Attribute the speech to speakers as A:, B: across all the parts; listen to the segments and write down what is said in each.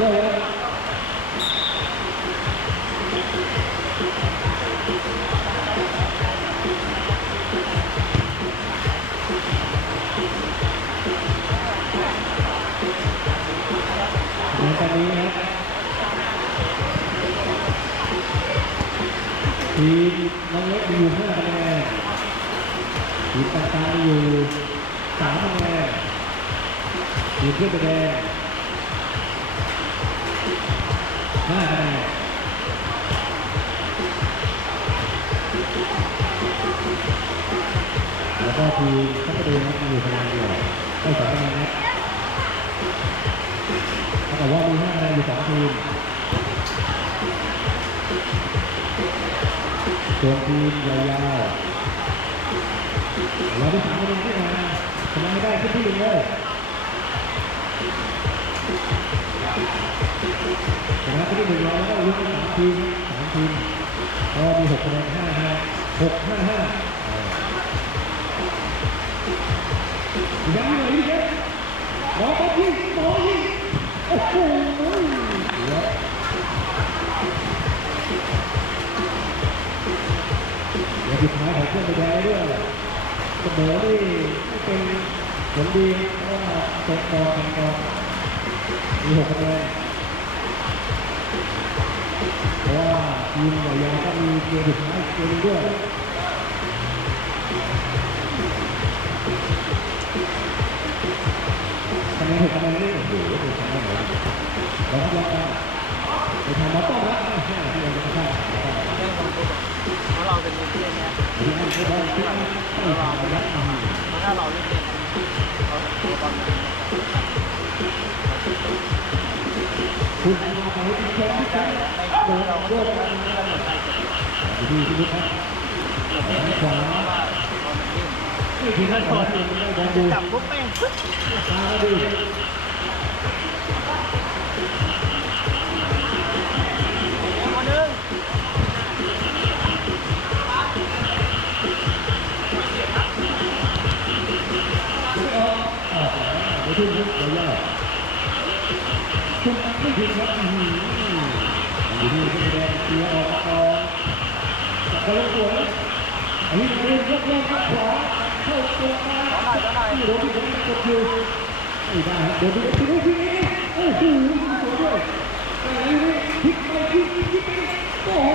A: ตอนนี้ครับทีมน้องเล็กอยู่ห้าคะแนนทีมตางๆอยู่สามคะแนนทีมเพื่อนแดง ห้าคะแนนแล้วก็ทีมทัพประดูนะครับมีอยู่คะแนนเดียวได้สองคะแนนนะเท่ากับว่ามีห้าคะแนนอยู่สองทีมส่วนทีมยาวๆเราไปสามคะแนนที่มาชนะให้ได้ขึ้นที่หนึ่งเลย ชนะขึ้นที่หนึ่งแล้วก็ยกเป็นสามทีมสามทีมก็มีหกคะแนนห้าห้าหกห้าห้ายังเหลืออีกเยอะหมอป๊อปยิงหมอยิงโอ้โหเยอและสุดท้ายของเครื่องแดงด้วยเสมอนี่ไม่เป็นผลดีเพราะว่าตกบอลกันก่อนมีหกคะแนน ว่าทีมใหญ่ยาวก็มีเกมสุดท้ายเกมหนึงด้วยคะแนนหกคะแนนนี่โอ้โหเป็นคะแนนไหนเราครับเรากันไปทำมาต้อนรับนะที่เราจะเข้า
B: เพราะเราเป็นเพื่อนเนี่ย
A: ที่นั่นก็ได้ที่นั่นต้องทำรับมา
B: เพราะถ้าเราเล่นเล่นเราจะตัวบอลมัน
A: คุณ มาไปที่แชมป์ที่
B: ได้
A: ได้
B: ใน
A: โดน
B: เรา
A: โด
B: ก็
A: น
B: ต้องเล่นกันหมดใจเจ็บ
A: ดีที่สุดครับ
B: เล่นเล่นเพราะว่าเราเล่น
A: นี่คือนักบอลจริงได้บอลดู
B: จับปุ๊บแม่งปึ๊บ
A: ตาดู
B: มาหนึ่ง
A: ไม่ออกออกแล้วไปทุ่มยุบยา อืมอยู่ที่ผู้แสดงเสียออกก่อนจับไปลงตัวนะอันนี้เรียนยกแรกครับขวาเข้าตัวมา
B: ขอหน่อยขอหน่อย
A: ที่โดนที่ผมกดอยู่ไม่ได้โดนที่ที่ที่นี่โอ้โหสวยด้วยแต่นี่พลิกไปพลิกพลิกพลิกโอ้โห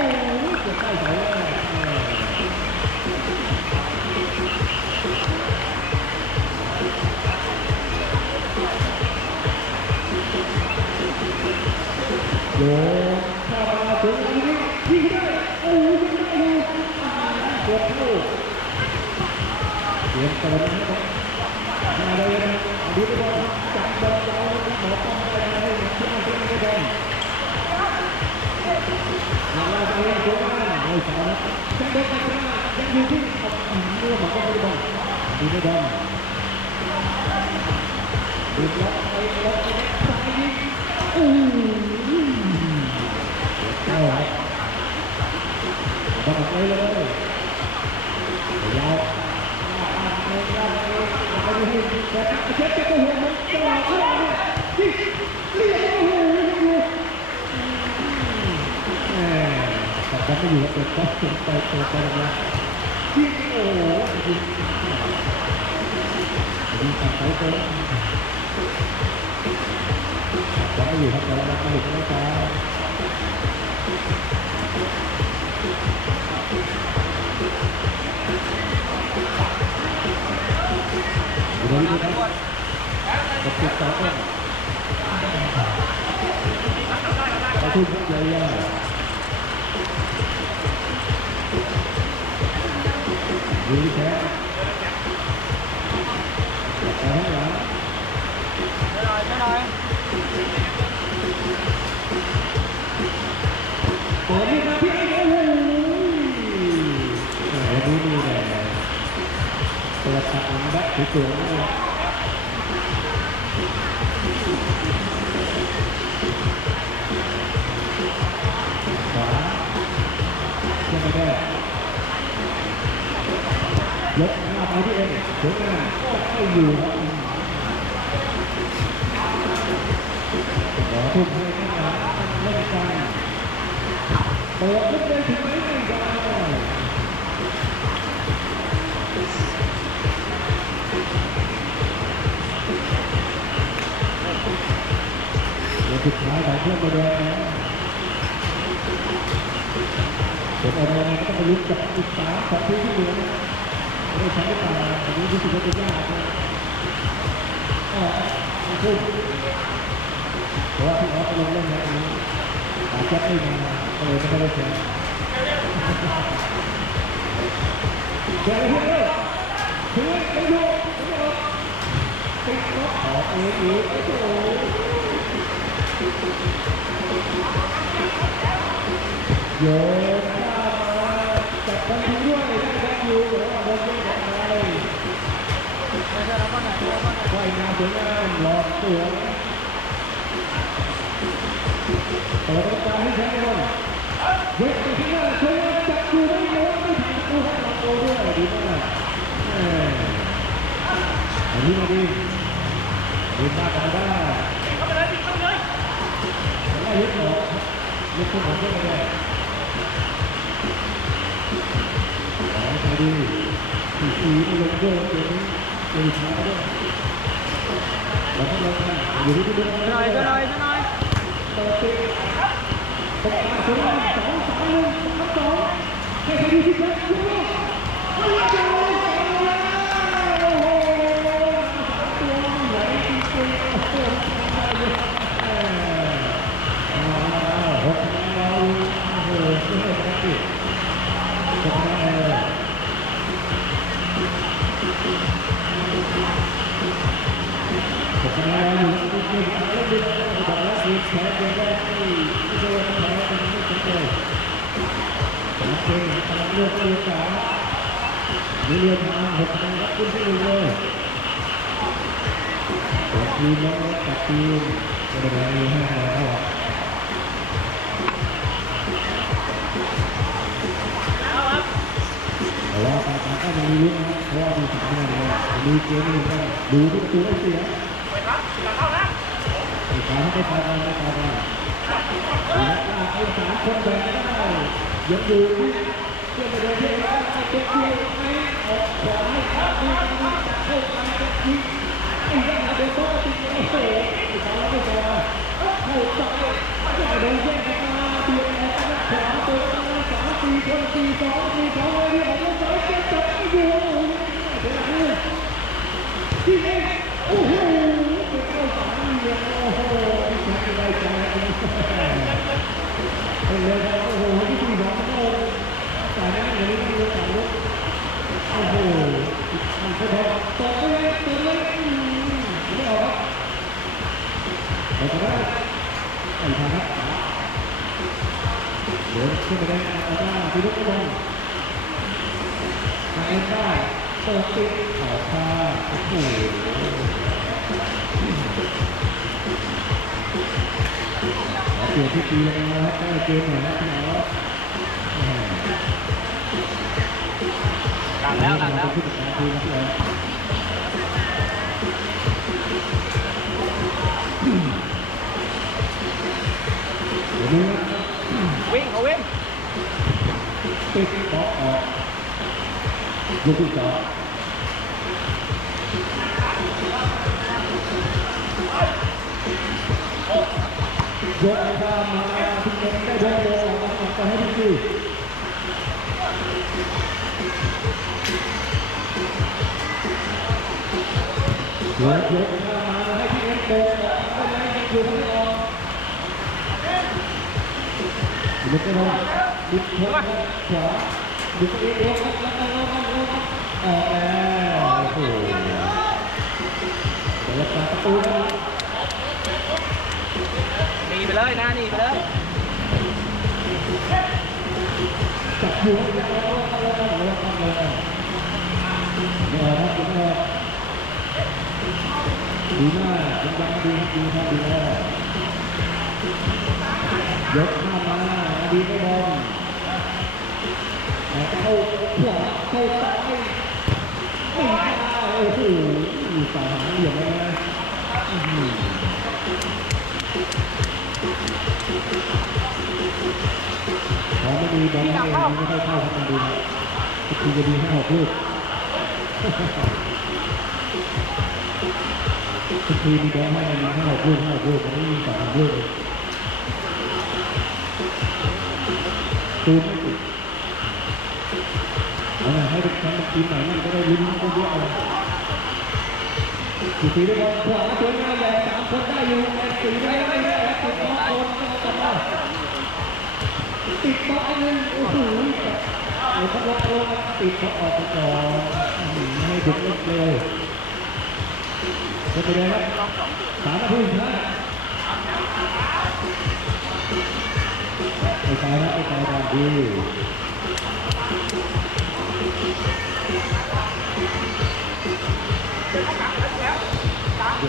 A: ตัวบ้านไม่สาวนะจังเด็กกันยังอยู่ที่อีกเมื่อหมอป้องไปบอลดูไม่ได้ดูล็อกไปล็อกไปซ้ายยิงอู้เข้าไหลบอลไปเลยยาวเช็ดเช็ดก็หัวมันตลอดเวลาที่เรียก แต่ก็ไม่อยู่กับตัวก็ตัวไปตัวไปแล้วที่โอ้โหยิงยิงตัดไปตัวจะไม่อยู่ครับแต่ว่าไม่หลุดไม่ตายอยู่ตรงนี้ครับกับติดต่อกันไปทุ่มใหญ่ใหญ่ดู งแบ็คสวยๆนะครับขวาเชื่อไม่ได้ยกหน้าไปที่เอ็มสวยงามจับไม่อยู่ สุดท้ายของเพื่อนมาแดงนะผมเอาแดงก็ต้องไปลุ้นกับอีกสามของทีมที่เหลือนะไม่ใช้หรือเปล่าอันนี้รู้สึกว่าจะยากนะอ๋อไม่พูดเพราะว่าพี่ออฟลงเล่นแล้วนี้อาจจะไม่มาก็เลยไม่ได้แข่งแข่งเพื่อนเพื่อนไปดูติดล็อกออกเองอีกโอ้โห โยนข้ามมาจับทันทีด้วยได้แบ็คยูหรือว่าโดนเล่นกับอะไร
B: ไม่ใช่แล้วก็ไหนแล้วก็ไหน
A: ว่ายน้ำสวยงามหลอกสวยเปิดโอกาสให้แชมป์บอลเวทไปที่หน้าสวยงามจับอยู่ไม่โยนไม่ถึงตัวให้ลำโตด้วยดีมากแหม่อันนี้มาดีดีมากกันได้เข้าไปเลยเข้าไปเลยไล่ยึ ดหนอยึดขึ้นของเพื่อนเลยอ๋อใช่ดีสีสีไม่ลงด้วยเกมนี้เกมช้าด้วยเราก็ลงกันอยู่ที่ที่เดิม
B: หน่อยก็หน่อยก็หน่อย
A: เปิดติดตบมาสวยงามสองสามหนึ่งสามสองให้ใครดีที่สุดย เลือกเรือสามนี่เรือทางหกคะแนนครับขึ้นที่หนึ่งเลยสองทีมน้องรถกับทีมก็ได้แรอยู่ห้าคะแนนแล้วแต่ว่าการต่าก็ยังมีลุ้นนะครับเพราะว่ามีสามคะแนนเลยมีเกมหนึ่งก็ดูที่ประตูได้เสียไปครับเข้านะไปขายให้ได้ฟาวล์ได้าได้และลากไอ้สามคนแบ่งได้ยังอยู่ ที่เโอ้โหมันก็พอตบเลยตบเลยไม่ออกครับเราจะได้อ้ทางครับเดี๋ยวขึ้นไปได้เอาได้ที่ลุกบอลทางเล่นได้เปิดติดออกข้าโอ้โหเปลี่ยนที่ตีลงมาครับได้เกมหน่อยนะพี่น้อ ง
B: หลังแล้วหลังแล้ว
A: ผู้จัดการทีมนะครับเดี๋ยวนี้
B: วิ่งเขาวิ่ง
A: ติดต่อออกลูกที่สองยกข้ามมาถึงเงินได้บอลเลยออกมาออกไปให้ดีเดี๋ยวยกข้ามมาให้พี่เอ็นโบกออกก็ได้อยู่ข้างนอกลุ แล้วก็แล้วก็ออกแล้วโอ้โหเดี๋ยวเราประตูนะ
B: หนีไปเลยหน้าหนีไปเลย
A: จับหัวแล้วก็แล้วก็แล้วก็แล้วก็เนี่ยครับคุณแม่ดีมากยังยังดีดีครับดีแล้วยกข้ามาดีไม่บอลแต่เข้าขวาเข้าซ้ายไม่ได้โอ้โหสายหางเหลี่ยมเลยนะอื้อไหมมีบอลให้ไม่ค่อยเข้าครับมันดีนะทุกทีจะมีห้าหกลูก ทุกทีมีบอลให้มีห้าหกลูกห้าหกลูกมันไม่มีสองลูกเลยตูนไม่ติดเอาหน่ะให้ทุกครั้งทีมไหนมันก็ได้ลุ้นก็เยอะเอาสี่ทีได้บอลขวาสวยงามแบบสามคนได้อยู่แต่สี่ไม่ได้ไม่ได้ครับติดบอลโดนก็ต้องมาติดบอลอันหนึงโอ้โหโอ้หเขาล็อกโลกติดเขาออกไปก่อนให้บุกเล็กเลย จะไปเลยครับสามนาทีสุดท้ายไปตายนะไปตายกันดี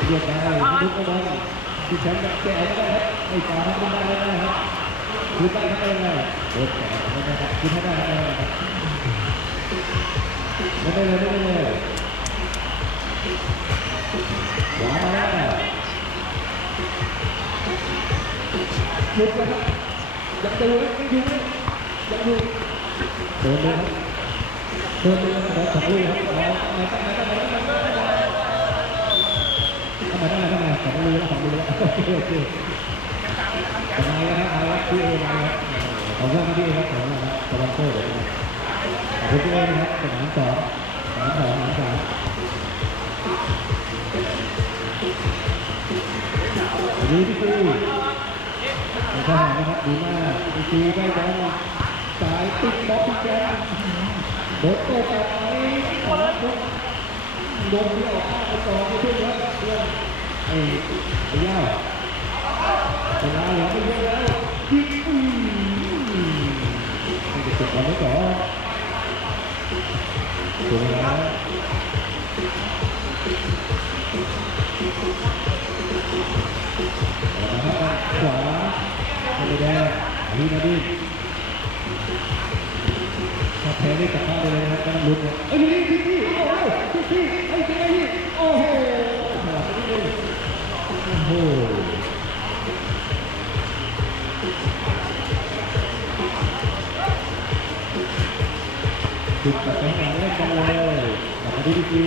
A: เรียกได้ทุกคนที่แชมป์แก่ได้ครับไอ้ตาทำได้ไม่ได้ครับคือได้ไม่ได้โอ้แก่ไม่ได้ครับคือไม่ได้ไม่ได้ครับไม่ได้เลยไม่ได้เลย หวานมาแล้วหยุดเลยครับยังดูไม่ดูยังดูเดินเลยครับเดินเลยครับสองลูกครับเอาเอาตั้งไหนตั้งไหนตั้งไหนเข้ามาได้เข้ามาสองมือแล้วสองมือแล้วโอเคโอเคทำไมนะครับเอาละพี่เอมาครับขอบคุณพี่เอครับขอบคุณครับสปอนเซอร์เดี๋ยวนะขอบคุณพี่เอนะครับสนามสองสนามสองสนามสาม วันนี้พี่ซีเป็นทหารนะครับดีมากพี่ซีได้บอลสายติดบล็อกพี่แจ๊คโดดโต้กลับไปโดนที่ออกข้างไปต่อไม่ขึ้นครับเพื่อนไอ้ไอ้ย่าเวลาเหลือไม่เยอะแล้วยิงอืมไม่จะติดบอลไว้ก่อนตัวเวลาแล้ว ขวาไม่ได้แดงลีนะดิถ้าแพ้ได้กลับบ้านไปเลยนะครับต้องลุ้นเอ้ยนี่พี่พี่โอ้โหพี่พี่ไอ้พี่ไอ้พี่โอ้โหโอ้โหจุดกับแบงค์เล่นกันเลยกลับมาที่ดี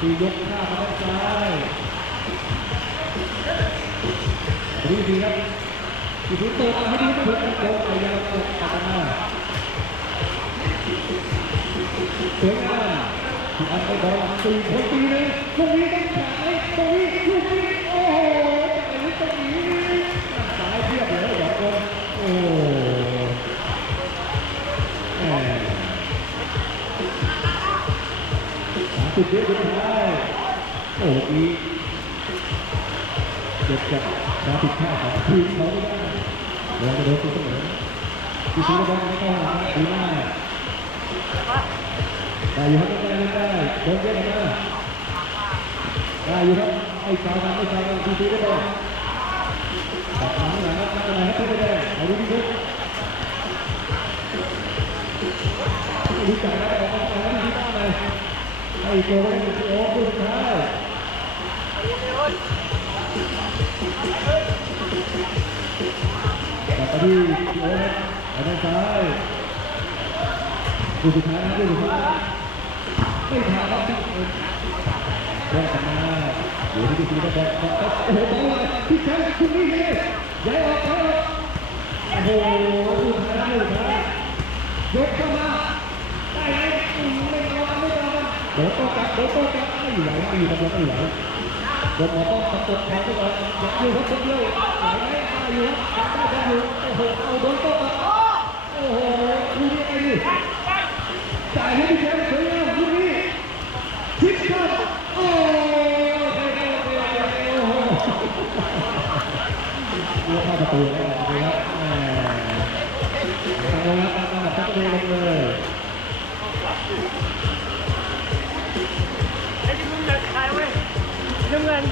A: กีดีกียกข้ามาด้านซ้ายดีดีครับที่ถูกเติมมาให้ดีที่สุดครับโดนพยายามกดตัดมาสวยงามที่อันไปบอลตีคนตีเลยตรงนี้ต้องขายตรงนี้ลูกนี้ สามสิบเยอะเลยได้โอ้อีเจ็บจากการผิดพลาดของทีมเขาไม่ได้เราจะโดนตัวเสมอที่ซื้อบอลไม่ต้องหาดีมากได้อยู่ครับได้ได้ได้โดนเยอะนะได้อยู่ครับไอ้ชาวกันไอ้ชาวกันทีทีได้เลยตัดหลังหลังครับนักอะไรครับที่ได้เลยเอาดูดิครับดูจังแล้วออกมาออกมาที่บ้านเลย ไอ้โจ้ไอ้โอ้ผู้สุดท้ายกลับไปที่โอ้ครับเอาด้านซ้ายผู้สุดท้ายนะผู้สุดท้ายไม่ผ่านแล้วครับเริ่มกันมาอยู่ที่ดีนะบอลบอลโอ้โหบอลเลยพี่แชมป์คุณนี่เลยย้ายออกย้ายออกโอ้โหสุดท้ายสุดท้ายยกเข้ามาได้ไหม เดี๋ยวโต้กลับเดี๋ยวโต้กลับไม่ไหวไม่อยู่กับเราไม่ไหวโดนหมอต้องตะกดแทงไปก่อนอยากอยู่ครับคนเดียวไหวไมได้อยู่ครับได้อยู่โอ้โหเอาโดนโต้กลับโอ้โหดูนี่ไอ้นี่จ่ายให้พี่แชมป์สวยงามลูกนี้ทิปครับโอ้ตัวเข้าประตูแล้วนะครับแหมทางลงแล้วทางแบบทักเลยลงเลย
B: ไอ้ที่มึงเว้ย น้ำเงิน